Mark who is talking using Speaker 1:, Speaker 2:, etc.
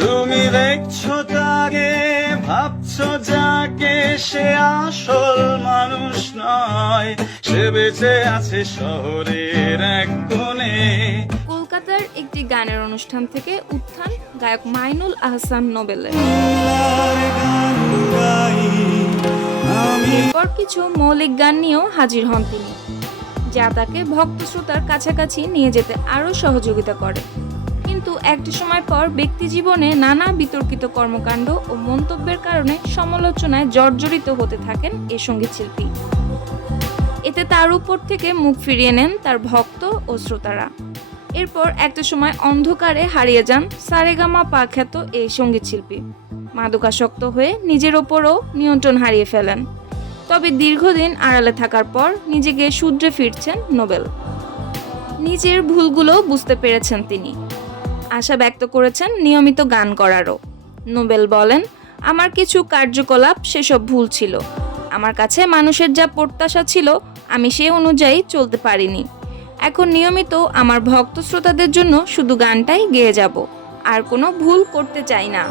Speaker 1: তুমি দেখছ তাকে ভাবছ যাকে, সে আসল মানুষ নয়। সে বেঁচে আছে শহরের এক কোণে।
Speaker 2: কলকাতার একটি গানের অনুষ্ঠান থেকে উত্থান গায়ক মাইনুল আহসান নোবেলের এরপর কিছু মৌলিক গান নিয়েও হাজির হন তিনি, যা তাকে ভক্ত শ্রোতার কাছাকাছি নিয়ে যেতে আরও সহযোগিতা করে। কিন্তু একটি সময় পর ব্যক্তি জীবনে নানা বিতর্কিত কর্মকাণ্ড ও মন্তব্যের কারণে সমালোচনায় জর্জরিত হতে থাকেন এ সংগীত শিল্পী। এতে তার উপর থেকে মুখ ফিরিয়ে নেন তার ভক্ত ও শ্রোতারা। এরপর একটা সময় অন্ধকারে হারিয়ে যান সারেগামা পা খ্যাত এই সংগীত শিল্পী। মাদকাসক্ত হয়ে নিজের ওপরও নিয়ন্ত্রণ হারিয়ে ফেলেন। তবে দীর্ঘদিন আড়ালে থাকার পর নিজেকে শুধরে ফিরছেন নোবেল। নিজের ভুলগুলো বুঝতে পেরেছেন তিনি। আশা ব্যক্ত করেছেন নিয়মিত গান করারও। নোবেল বলেন, আমার কিছু কার্যকলাপ সেসব ভুল ছিল। আমার কাছে মানুষের যা প্রত্যাশা ছিল, আমি সে অনুযায়ী চলতে পারিনি। এখন নিয়মিত আমার ভক্ত শ্রোতাদের জন্য শুধু গানটাই গেয়ে যাব। আর কোনো ভুল করতে চাই না।